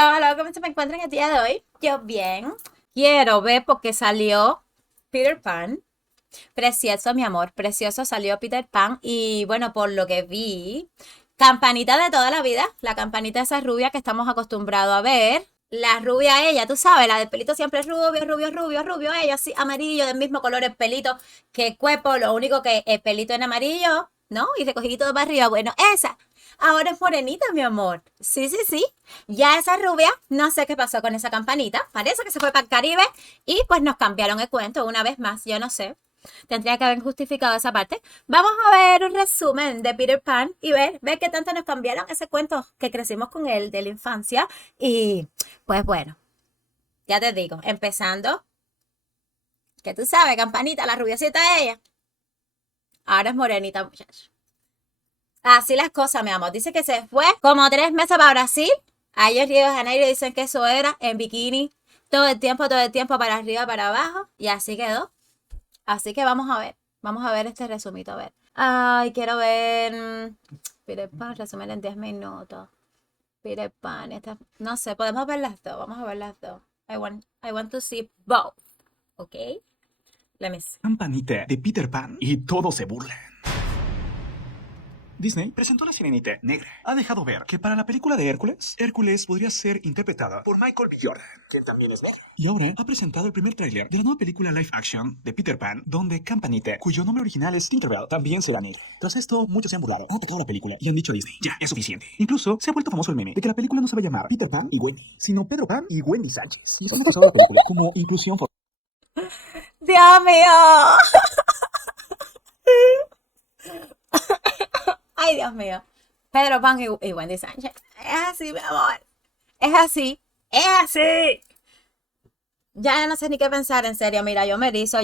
Hola, hola, ¿cómo se me encuentran el día de hoy? Yo bien. Quiero ver porque salió Peter Pan. Precioso, mi amor, precioso salió Peter Pan. Y bueno, por lo que vi, campanita de toda la vida, la campanita esa rubia que estamos acostumbrados a ver. La rubia ella, tú sabes, la del pelito siempre rubio, rubio, rubio, rubio, ella así amarillo, del mismo color el pelito que el cuerpo, lo único que el pelito en amarillo, ¿no? Y recogidito de para arriba, bueno, esa. Ahora es morenita, mi amor. Sí, sí, sí. Ya esa rubia, no sé qué pasó con esa campanita. Parece que se fue para el Caribe y pues nos cambiaron el cuento una vez más. Yo no sé. Tendría que haber justificado esa parte. Vamos a ver un resumen de Peter Pan y ver qué tanto nos cambiaron ese cuento que crecimos con él de la infancia. Y pues bueno, ya te digo, empezando, que tú sabes, campanita, la rubiecita ella. Ahora es morenita, muchacho. Así las cosas, mi amor. Dice que se fue como 3 meses para Brasil. Allá en Río de Janeiro dicen que eso era en bikini. Todo el tiempo para arriba, para abajo. Y así quedó. Así que vamos a ver. Vamos a ver este resumito, a ver. Ay, quiero ver. Peter Pan, resumen en 10 minutos. Peter Pan, no sé, podemos ver las dos. Vamos a ver las dos. I want to see both. ¿Ok? Let me see. Campanita de Peter Pan y todos se burlan. Disney presentó la Sirenita negra. Ha dejado ver que para la película de Hércules, Hércules podría ser interpretada por Michael B. Jordan, quien también es negro. Y ahora ha presentado el primer tráiler de la nueva película live action de Peter Pan, donde Campanita, cuyo nombre original es Tinkerbell, también será negra. Tras esto, muchos se han burlado, han atacado la película y han dicho a Disney, ya, es suficiente. Incluso se ha vuelto famoso el meme de que la película no se va a llamar Peter Pan y Wendy, sino Pedro Pan y Wendy Sánchez. Y eso ha pasado la película como inclusión forzada. ¡Dios mío! Ay, Dios mío. Pedro Pan y Wendy Sánchez. Es así, mi amor. Es así. Es así. Ya no sé ni qué pensar, en serio. Mira, yo me erizo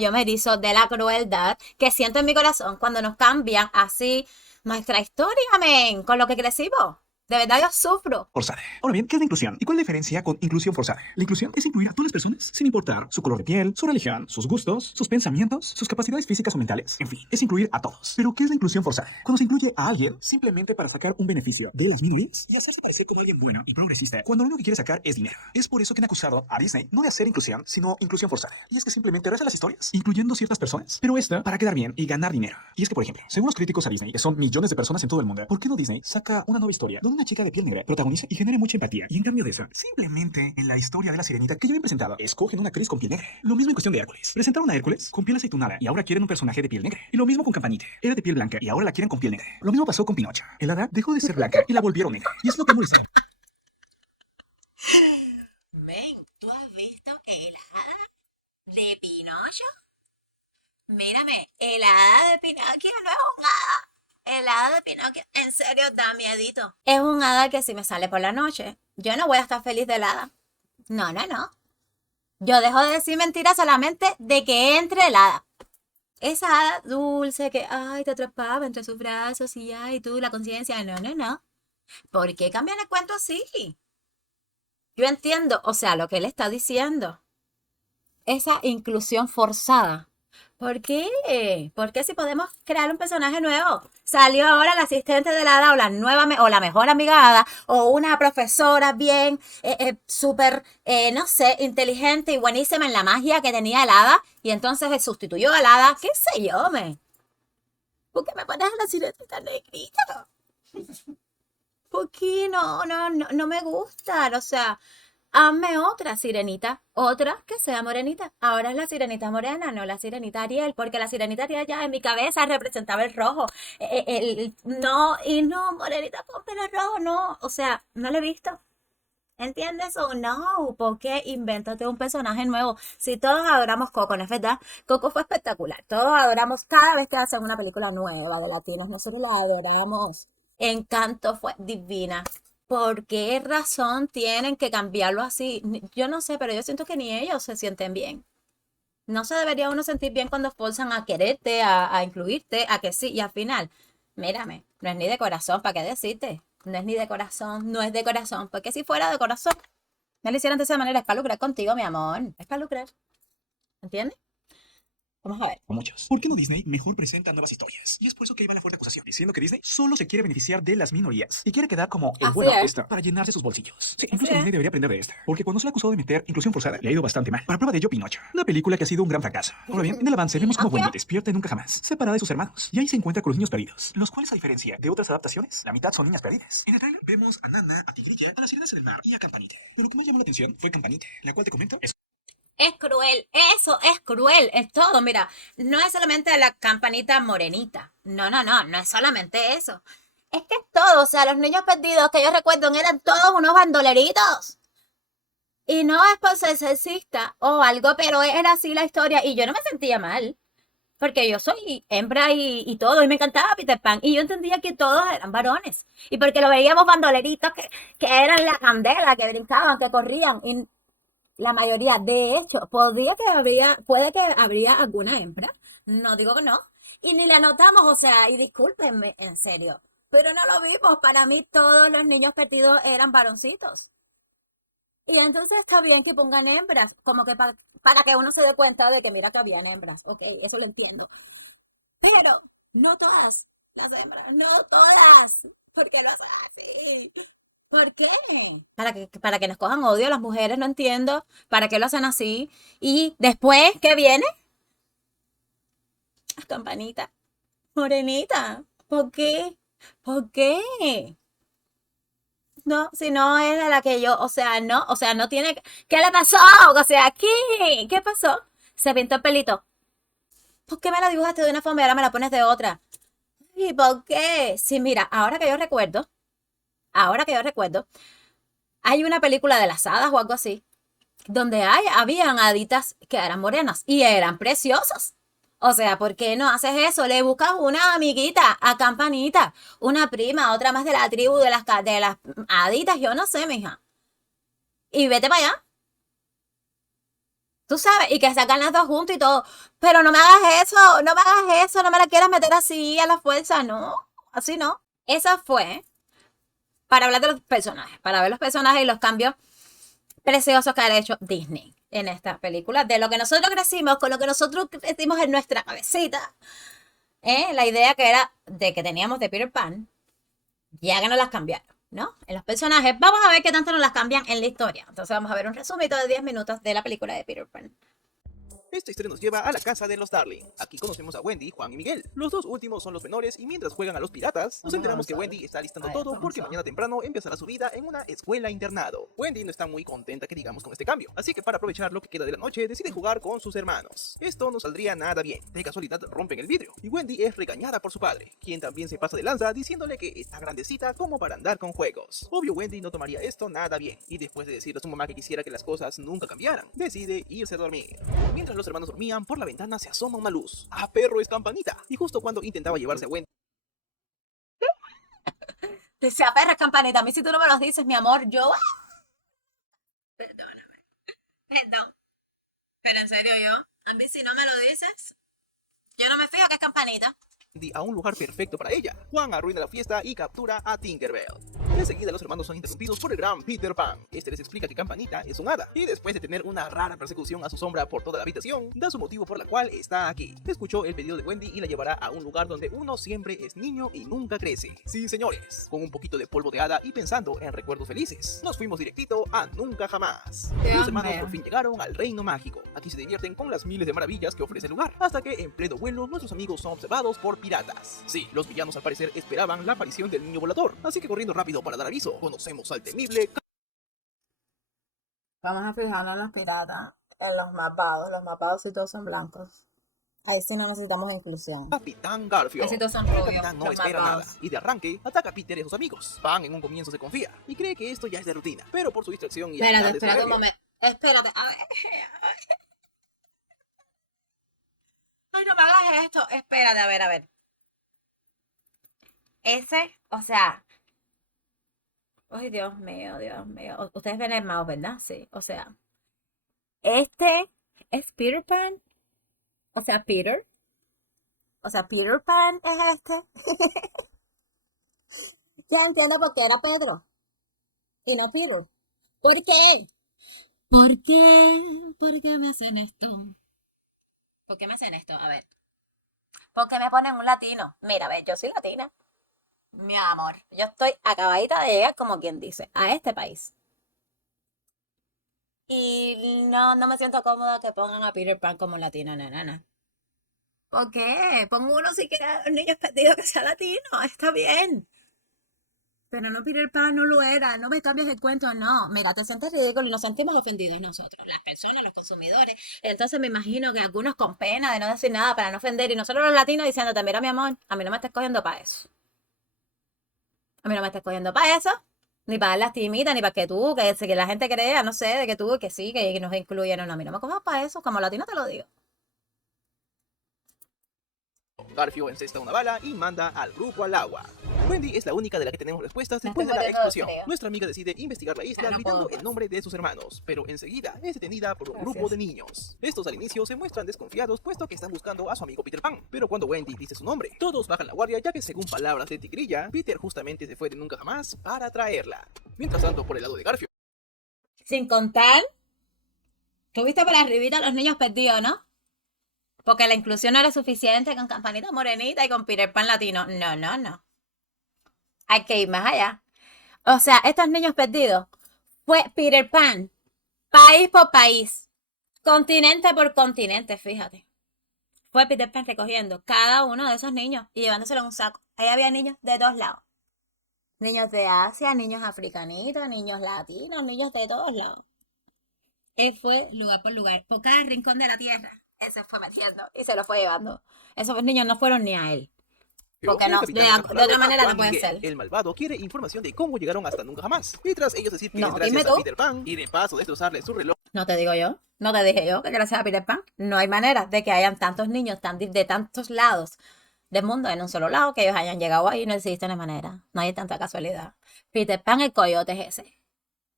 de la crueldad que siento en mi corazón cuando nos cambian así nuestra historia, men, con lo que crecimos. De verdad yo sufro. Forzada. Ahora bien, ¿qué es la inclusión? ¿Y cuál es la diferencia con inclusión forzada? La inclusión es incluir a todas las personas sin importar su color de piel, su religión, sus gustos, sus pensamientos, sus capacidades físicas o mentales. En fin, es incluir a todos. Pero ¿qué es la inclusión forzada? Cuando se incluye a alguien simplemente para sacar un beneficio de las minorías y hacerse parecer como alguien bueno y progresista cuando lo único que quiere sacar es dinero. Es por eso que han acusado a Disney no de hacer inclusión, sino inclusión forzada. Y es que simplemente reza las historias, incluyendo ciertas personas, pero esta para quedar bien y ganar dinero. Y es que, por ejemplo, según los críticos a Disney, que son millones de personas en todo el mundo, ¿por qué no Disney saca una nueva historia donde una chica de piel negra protagoniza y genere mucha empatía? Y en cambio de eso, simplemente en la historia de la Sirenita que ya habían presentado, escogen una actriz con piel negra. Lo mismo en cuestión de Hércules. Presentaron a Hércules con piel aceitunada y ahora quieren un personaje de piel negra. Y lo mismo con Campanita. Era de piel blanca y ahora la quieren con piel negra. Lo mismo pasó con Pinocho. El hada dejó de ser blanca y la volvieron negra. Y es lo que ha molestado. Men, ¿tú has visto el hada de Pinocho? Mírame, el hada de Pinocchio no es un hada. El hada de Pinocchio, en serio, da miedito. Es un hada que si me sale por la noche, yo no voy a estar feliz del hada. No, no, no. Yo dejo de decir mentiras solamente de que entre el hada. Esa hada dulce que, ay, te atrapaba entre sus brazos y ay, tú, la conciencia. No, no, no. ¿Por qué cambian el cuento así? Yo entiendo, o sea, lo que él está diciendo. Esa inclusión forzada. ¿Por qué? ¿Por qué si podemos crear un personaje nuevo? Salió ahora la asistente de la hada o la nueva o la mejor amiga hada o una profesora bien, súper, no sé, inteligente y buenísima en la magia que tenía el hada y entonces se sustituyó al hada. ¿Qué sé yo, me? ¿Por qué me pones a la sirenita negrita? ¿Por qué no me gustan? O sea, hazme otra sirenita, otra que sea morenita. Ahora es la sirenita morena, no la sirenita Ariel, porque la sirenita Ariel ya en mi cabeza representaba el rojo. No, y no, morenita con pelo rojo, no. O sea, no lo he visto. ¿Entiendes o no? ¿Por qué invéntate un personaje nuevo? Si todos adoramos Coco, ¿no es verdad? Coco fue espectacular. Todos adoramos cada vez que hacen una película nueva de latinos. Nosotros la adoramos. Encanto fue divina. ¿Por qué razón tienen que cambiarlo así? Yo no sé, pero yo siento que ni ellos se sienten bien. No se debería uno sentir bien cuando forzan a quererte, a incluirte, a que sí, y al final, mírame, no es ni de corazón, ¿para qué decirte? No es ni de corazón, no es de corazón, porque si fuera de corazón, me lo hicieran de esa manera, es para lucrar contigo, mi amor, es para lucrar, ¿entiendes? Vamos a ver. O muchos. ¿Por qué no Disney mejor presenta nuevas historias? Y es por eso que iba la fuerte acusación, diciendo que Disney solo se quiere beneficiar de las minorías y quiere quedar como el Así buen es. artista para llenarse sus bolsillos. Sí, incluso es. Disney debería aprender de esta, porque cuando se le acusó de meter inclusión forzada, le ha ido bastante mal. Para prueba de ello, Pinocho, una película que ha sido un gran fracaso. Ahora bien, en el avance vemos como Pinocchio. Wendy despierta y nunca jamás, separada de sus hermanos, y ahí se encuentra con los niños perdidos, los cuales, a diferencia de otras adaptaciones, la mitad son niñas perdidas. En el trailer vemos a Nana, a Tigrilla, a las sirenas del mar y a Campanita. Pero lo que más llamó la atención fue Campanita, la cual te comento es Es cruel, eso es cruel, es todo. Mira, no es solamente la campanita morenita. No, no, no, no es solamente eso. Es que es todo. O sea, los niños perdidos que yo recuerdo eran todos unos bandoleritos. Y no es por ser sexista o algo, pero era así la historia. Y yo no me sentía mal. Porque yo soy hembra y todo, y me encantaba Peter Pan. Y yo entendía que todos eran varones. Y porque lo veíamos bandoleritos que eran la candela, que brincaban, que corrían. Y la mayoría, de hecho, puede que habría alguna hembra, no digo que no, y ni la notamos, o sea, y discúlpenme, en serio, pero no lo vimos, para mí todos los niños perdidos eran varoncitos. Y entonces está bien que pongan hembras, como que para que uno se dé cuenta de que mira que habían hembras, ok, eso lo entiendo. Pero no todas las hembras, no todas, porque no son así. ¿Por qué? Para que nos cojan odio a las mujeres, no entiendo. ¿Para qué lo hacen así? Y después, ¿qué viene? Campanita. Morenita. ¿Por qué? ¿Por qué? No, si no es la que yo, o sea, no tiene. ¿Qué le pasó? O sea, ¿qué? ¿Qué pasó? Se pintó el pelito. ¿Por qué me la dibujaste de una forma y ahora me la pones de otra? ¿Y por qué? Sí, mira, ahora que yo recuerdo, hay una película de las hadas o algo así, donde habían haditas que eran morenas y eran preciosas. O sea, ¿por qué no haces eso? Le buscas una amiguita a Campanita, una prima, otra más de la tribu de las haditas, yo no sé, mija. Y vete para allá. Tú sabes, y que sacan las dos juntas y todo. Pero no me hagas eso, no me hagas eso, no me la quieras meter así a la fuerza, no. Así no. Esa fue para hablar de los personajes, para ver los personajes y los cambios preciosos que ha hecho Disney en esta película, de lo que nosotros crecimos, con lo que nosotros crecimos en nuestra cabecita, la idea que era de que teníamos de Peter Pan, ya que nos las cambiaron, ¿no? En los personajes, vamos a ver qué tanto nos las cambian en la historia. Entonces vamos a ver un resumito de 10 minutos de la película de Peter Pan. Esta historia nos lleva a la casa de los Darling. Aquí conocemos a Wendy, Juan y Miguel. Los dos últimos son los menores y mientras juegan a los piratas, nos enteramos que Wendy está listando todo porque mañana temprano empezará su vida en una escuela internado. Wendy no está muy contenta que digamos con este cambio, así que para aprovechar lo que queda de la noche decide jugar con sus hermanos. Esto no saldría nada bien. De casualidad rompen el vidrio y Wendy es regañada por su padre, quien también se pasa de lanza diciéndole que está grandecita como para andar con juegos. Obvio Wendy no tomaría esto nada bien y después de decirle a su mamá que quisiera que las cosas nunca cambiaran, decide irse a dormir. Mientras los hermanos dormían, por la ventana se asoma una luz. ¡Ah, perro, es Campanita! Y justo cuando intentaba llevarse a Wendy, Se aperra, Campanita, a mí si tú no me los dices, mi amor, yo... Perdóname. Perdón. Pero en serio yo, a mí si no me lo dices, yo no me fijo que es Campanita. a un lugar perfecto para ella. Juan arruina la fiesta y captura a Tinkerbell. Enseguida los hermanos son interrumpidos por el gran Peter Pan. Este les explica que Campanita es un hada y después de tener una rara persecución a su sombra por toda la habitación, da su motivo por la cual está aquí. Escuchó el pedido de Wendy y la llevará a un lugar donde uno siempre es niño y nunca crece. Sí, señores, con un poquito de polvo de hada y pensando en recuerdos felices, nos fuimos directito a nunca jamás. Los hermanos por fin llegaron al reino mágico. Aquí se divierten con las miles de maravillas que ofrece el lugar, hasta que en pleno vuelo nuestros amigos son observados por piratas. Sí, los villanos al parecer esperaban la aparición del niño volador, así que corriendo rápido para dar aviso, conocemos al temible... Vamos a fijarnos en los piratas, en los malvados si todos son blancos. Ahí sí no necesitamos inclusión. Capitán Garfio. Casi todos son El rubios, capitán no los espera malvados. nada y de arranque ataca a Peter y a sus amigos. Pan en un comienzo se confía y cree que esto ya es de rutina, pero por su distracción y Espérate, afán de espérate un soberbia, momento. Espérate, a ver. Ay, no me hagas esto. Espérate, a ver, a ver. Ese, o sea. Ay, Dios mío, Dios mío. Ustedes ven el mouse, ¿verdad? Sí, o sea. Este es Peter Pan. O sea, Peter. O sea, Peter Pan es este. Ya entiendo por qué era Pedro y no Peter. ¿Por qué? ¿Por qué? ¿Por qué me hacen esto? ¿Por qué me hacen esto? A ver. ¿Por qué me ponen un latino? Mira, a ver, yo soy latina. Mi amor, yo estoy acabadita de llegar, como quien dice, a este país. Y no me siento cómoda que pongan a Peter Pan como latino, no. ¿Por qué? Pongo uno si quiere un niño perdido que sea latino, está bien. Pero no, Peter Pan no lo era, no me cambies el cuento, no. Mira, te sientes ridículo y nos sentimos ofendidos nosotros, las personas, los consumidores. Entonces me imagino que algunos con pena de no decir nada para no ofender y nosotros los latinos diciéndote, mira mi amor, a mí no me estés cogiendo para eso. A mí no me estés cogiendo para eso, ni para dar lastimitas, ni para que la gente crea, no sé, de que tú, que sí, que nos incluyen. No, a mí no me cojas para eso, como latino te lo digo. Garfio encesta una bala y manda al grupo al agua. Wendy es la única de la que tenemos respuestas Me después de estoy la muriendo de explosión. frío. Nuestra amiga decide investigar la isla No gritando puedo el más. nombre de sus hermanos, pero enseguida es detenida por un Gracias. grupo de niños. Estos al inicio se muestran desconfiados puesto que están buscando a su amigo Peter Pan, pero cuando Wendy dice su nombre, todos bajan la guardia ya que según palabras de Tigrilla, Peter justamente se fue de nunca jamás para traerla. Mientras tanto, por el lado de Garfio, Sin contar, tuviste por arribita a los niños perdidos, ¿no? Porque la inclusión no era suficiente con Campanita Morenita y con Peter Pan Latino. No. Hay que ir más allá. O sea, estos niños perdidos fue Peter Pan, país por país, continente por continente, fíjate. Fue Peter Pan recogiendo cada uno de esos niños y llevándoselo en un saco. Ahí había niños de todos lados. Niños de Asia, niños africanitos, niños latinos, niños de todos lados. Él fue lugar por lugar, por cada rincón de la tierra. Él se fue metiendo y se lo fue llevando. Esos niños no fueron ni a él. Porque el no, capitán de está parado otra a manera no Juan puede Miguel. ser. El malvado quiere información de cómo llegaron hasta nunca jamás. Y tras ellos decir que No, es gracias dime a tú. Peter Pan y de paso destrozarle su reloj, No te digo yo, no te dije yo que gracias a Peter Pan no hay manera de que hayan tantos niños de tantos lados del mundo en un solo lado que ellos hayan llegado ahí. No existe una manera, no hay tanta casualidad. Peter Pan el coyote es ese.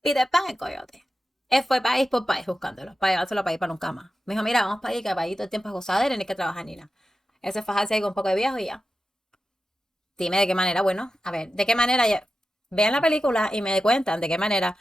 Peter Pan el coyote. Él fue país por país buscándolos, para llevárselo para ir para nunca más. Me dijo, mira, vamos para ahí, que para ahí todo el tiempo es gozadera y no hay que trabajar ni nada. Ese es fajarse ahí con un poco de viejo y ya. Dime de qué manera, bueno, a ver, de qué manera, vean la película y me cuentan de qué manera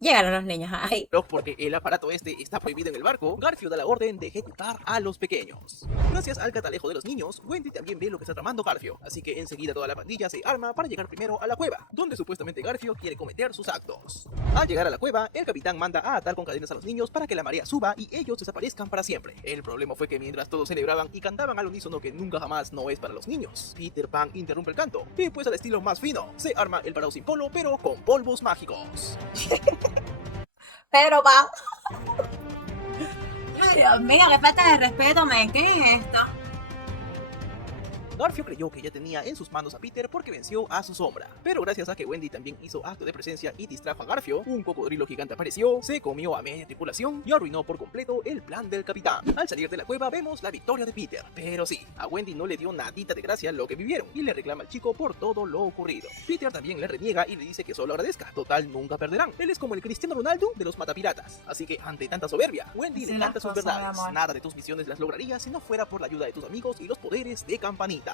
llegaron los niños ahí. porque el aparato este está prohibido en el barco, Garfio da la orden de ejecutar a los pequeños. Gracias al catalejo de los niños, Wendy también ve lo que está tramando Garfio, así que enseguida toda la pandilla se arma para llegar primero a la cueva, donde supuestamente Garfio quiere cometer sus actos. Al llegar a la cueva, el capitán manda a atar con cadenas a los niños para que la marea suba y ellos desaparezcan para siempre. El problema fue que mientras todos celebraban y cantaban al unísono que nunca jamás no es para los niños, Peter Pan interrumpe el canto, y pues al estilo más fino, se arma el parado sin polo pero con polvos mágicos. Pero va. Ay, Dios mío, qué falta de respeto, men. ¿Qué es esto? Garfio creyó que ya tenía en sus manos a Peter porque venció a su sombra, pero gracias a que Wendy también hizo acto de presencia y distrajo a Garfio, un cocodrilo gigante apareció, se comió a media tripulación y arruinó por completo el plan del capitán. Al salir de la cueva vemos la victoria de Peter, pero sí, a Wendy no le dio nadita de gracia lo que vivieron y le reclama al chico por todo lo ocurrido. Peter también le reniega y le dice que solo agradezca, total nunca perderán. Él es como el Cristiano Ronaldo de los matapiratas, así que ante tanta soberbia, Wendy Así le las canta sus cosas, verdades. mi amor. Nada de tus misiones las lograrías si no fuera por la ayuda de tus amigos y los poderes de Campanita.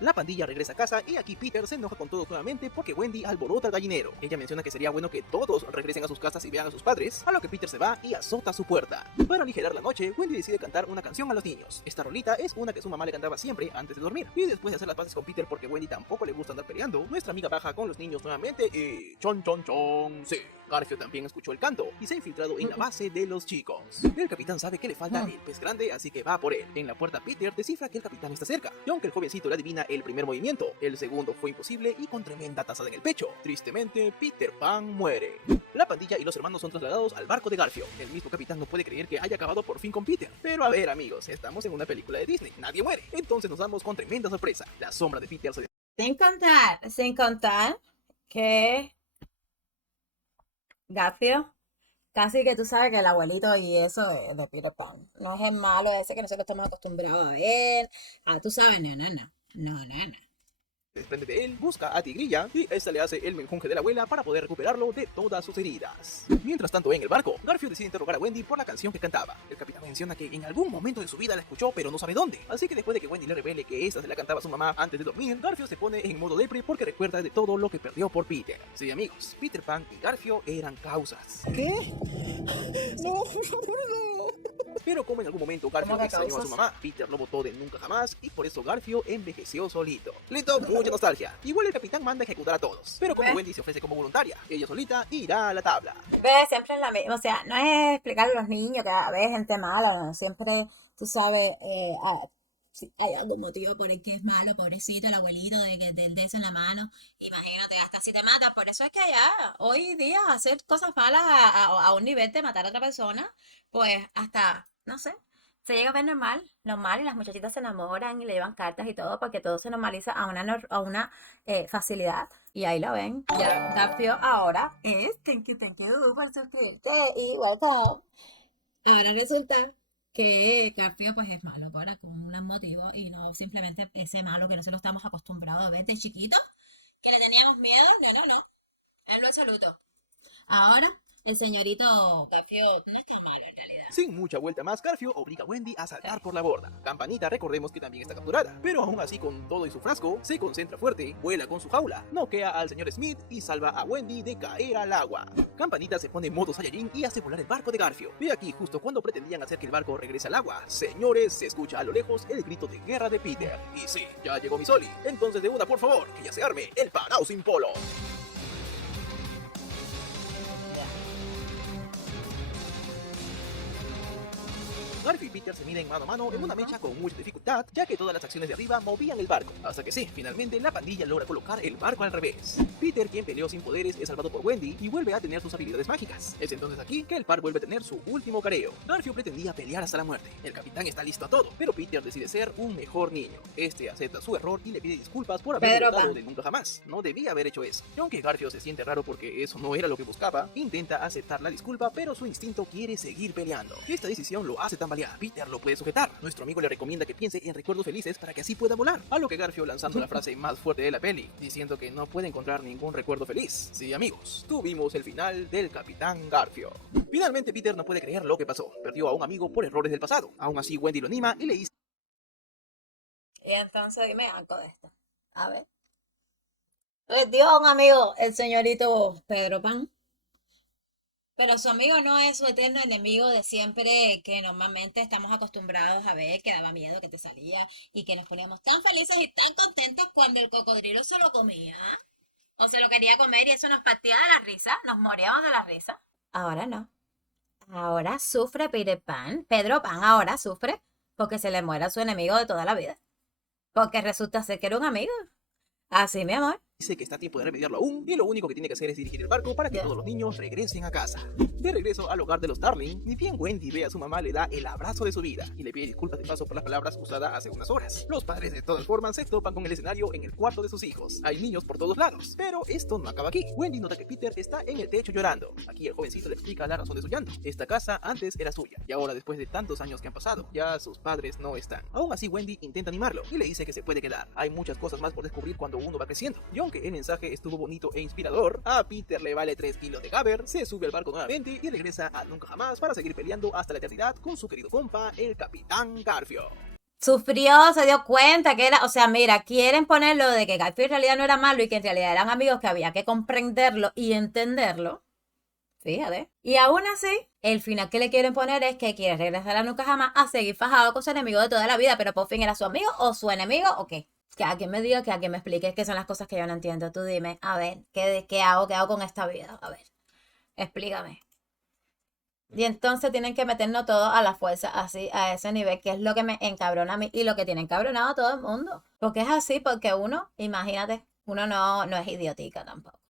La pandilla regresa a casa y aquí Peter se enoja con todos nuevamente porque Wendy alborota al gallinero. Ella menciona que sería bueno que todos regresen a sus casas y vean a sus padres, a lo que Peter se va y azota su puerta. Para aligerar la noche, Wendy decide cantar una canción a los niños. Esta rolita es una que su mamá le cantaba siempre antes de dormir. Y después de hacer las paces con Peter porque Wendy tampoco le gusta andar peleando, nuestra amiga baja con los niños nuevamente y... ¡chon, chon, chon! Sí, Garfio también escuchó el canto y se ha infiltrado en la base de los chicos. El capitán sabe que le falta el pez grande, así que va por él. En la puerta Peter descifra que el capitán está cerca, y aunque el jovencito le adivina el primer movimiento, el segundo fue imposible y con tremenda tazada en el pecho. Tristemente, Peter Pan muere. La pandilla y los hermanos son trasladados al barco de Garfio. El mismo capitán no puede creer que haya acabado por fin con Peter. Pero a ver amigos, estamos en una película de Disney, nadie muere. Entonces nos damos con tremenda sorpresa. La sombra de Peter se Sin contar que Garfio, casi que tú sabes que el abuelito y eso de Peter Pan. No es el malo ese que nosotros estamos acostumbrados a ver. Ah, tú sabes, no. desprende de él, busca a Tigrilla y esta le hace el menjunje de la abuela para poder recuperarlo de todas sus heridas. Mientras tanto, en el barco, Garfio decide interrogar a Wendy por la canción que cantaba. El capitán menciona que en algún momento de su vida la escuchó, pero no sabe dónde. Así que después de que Wendy le revele que esta se la cantaba a su mamá antes de dormir, Garfio se pone en modo depre porque recuerda de todo lo que perdió por Peter. Sí, amigos, Peter Pan y Garfio eran causas. ¿Qué? No, no. Pero como en algún momento Garfio ¿Cómo que extrañó a su causas? mamá, Peter lo botó de nunca jamás y por eso Garfio envejeció solito. Listo, mucha nostalgia. Igual el capitán manda a ejecutar a todos, pero como Wendy se ofrece como voluntaria, ella solita irá a la tabla. Ve, siempre es la misma, o sea, no es explicarle a los niños que a veces gente mala, no, siempre, tú sabes, si hay algún motivo por el que es malo, pobrecito, el abuelito del dedo en la mano, Imagínate, hasta si te matas. Por eso es que ya, hoy día hacer cosas malas a un nivel de matar a otra persona, pues hasta, no sé, se llega a ver normal, y las muchachitas se enamoran y le llevan cartas y todo, porque todo se normaliza a una facilidad. Y ahí lo ven. Ya, Garfio ahora es thank you por suscribirte y welcome. Ahora resulta que Garfio pues es malo por algún motivo y no simplemente ese malo que no se lo estamos acostumbrados a ver de chiquito. que le teníamos miedo. No. En lo absoluto. Ahora el señorito Garfio no está malo en realidad. Sin mucha vuelta más, Garfio obliga a Wendy a saltar por la borda. Campanita, recordemos que también está capturada, pero aún así con todo y su frasco, se concentra fuerte, vuela con su jaula, noquea al señor Smith y salva a Wendy de caer al agua. Campanita se pone en modo Saiyajin y hace volar el barco de Garfio. Y aquí, justo cuando pretendían hacer que el barco regrese al agua, señores, se escucha a lo lejos el grito de guerra de Peter. Y sí, ya llegó mi Soli. Entonces de una, por favor, que ya se arme el parao sin polo. Garfio y Peter se miden mano a mano en una mecha con mucha dificultad, ya que todas las acciones de arriba movían el barco, hasta que sí, finalmente la pandilla logra colocar el barco al revés. Peter, quien peleó sin poderes, es salvado por Wendy y vuelve a tener sus habilidades mágicas. Es entonces aquí que el par vuelve a tener su último careo. Garfio pretendía pelear hasta la muerte, el capitán está listo a todo, pero Peter decide ser un mejor niño. Este acepta su error y le pide disculpas por haber Pedro derrotado Pan. de nunca jamás. No debía haber hecho eso. Y aunque Garfio se siente raro porque eso no era lo que buscaba, intenta aceptar la disculpa, pero su instinto quiere seguir peleando. Esta decisión lo hace tambalear. Peter lo puede sujetar. Nuestro amigo le recomienda que piense en recuerdos felices para que así pueda volar. A lo que Garfio, lanzando la frase más fuerte de la peli, diciendo que no puede encontrar ningún recuerdo feliz. Sí, amigos, tuvimos el final del Capitán Garfio. Finalmente Peter no puede creer lo que pasó. Perdió a un amigo por errores del pasado. Aún así Wendy lo anima y le dice Y entonces dime algo de esto. A ver. Les dio a un amigo, el señorito Pedro Pan. Pero su amigo no es su eterno enemigo de siempre que normalmente estamos acostumbrados a ver, que daba miedo, que te salía y que nos poníamos tan felices y tan contentos cuando el cocodrilo se lo comía o se lo quería comer y eso nos partía de la risa, nos moríamos de la risa. Ahora no. Ahora sufre Peter Pan. Pedro Pan ahora sufre porque se le muera su enemigo de toda la vida. Porque resulta ser que era un amigo. Así, mi amor. que está a tiempo de remediarlo aún y lo único que tiene que hacer es dirigir el barco para que todos los niños regresen a casa. De regreso al hogar de los Darling, ni bien Wendy ve a su mamá le da el abrazo de su vida y le pide disculpas de paso por las palabras usadas hace unas horas. Los padres de todas formas se topan con el escenario en el cuarto de sus hijos. Hay niños por todos lados, pero esto no acaba aquí. Wendy nota que Peter está en el techo llorando. Aquí el jovencito le explica la razón de su llanto. Esta casa antes era suya y ahora, después de tantos años que han pasado, ya sus padres no están. Aún así Wendy intenta animarlo y le dice que se puede quedar. Hay muchas cosas más por descubrir cuando uno va creciendo. Y aunque el mensaje estuvo bonito e inspirador, a Peter le vale 3 kilos de caber, se sube al barco nuevamente y regresa a nunca jamás para seguir peleando hasta la eternidad con su querido compa, el Capitán Garfio. Sufrió, se dio cuenta que era, o sea, mira, quieren ponerlo de que Garfio en realidad no era malo y que en realidad eran amigos, que había que comprenderlo y entenderlo. Fíjate. Y aún así, el final que le quieren poner es que quiere regresar a nunca jamás a seguir fajado con su enemigo de toda la vida, pero por fin era su amigo o su enemigo o qué. Que alguien me diga, que alguien me explique qué son las cosas que yo no entiendo. Tú dime, a ver, ¿qué hago con esta vida? A ver, explícame. Y entonces tienen que meternos todo a la fuerza, así, a ese nivel, que es lo que me encabrona a mí y lo que tiene encabronado a todo el mundo. Porque es así, porque uno, imagínate, uno no es idiotica tampoco.